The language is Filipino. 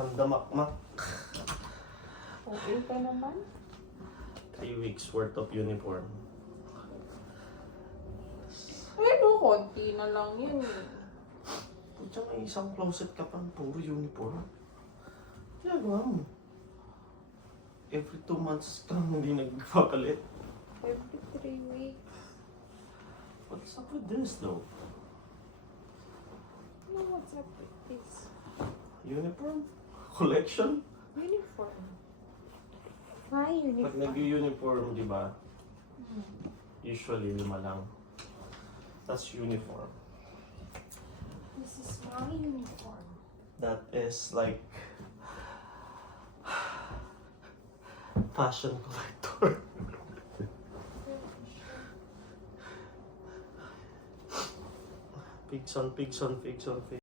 Handamakmak. Okay ka naman? 3 weeks worth of uniform. Ano, konti na lang yun eh. Pucha, may isang closet ka pang puro uniform. Ginagawa mo. Every 2 months kang hindi nagpapalit. Every 3 weeks. What's up with this though? Ano, what's up with this? Uniform? Collection? Uniform. My Pag uniform. nag-uniform, di ba? Usually 5 lang. That's uniform. This is my uniform. That is like fashion collector. Pigs on pigs on pigs on pigs.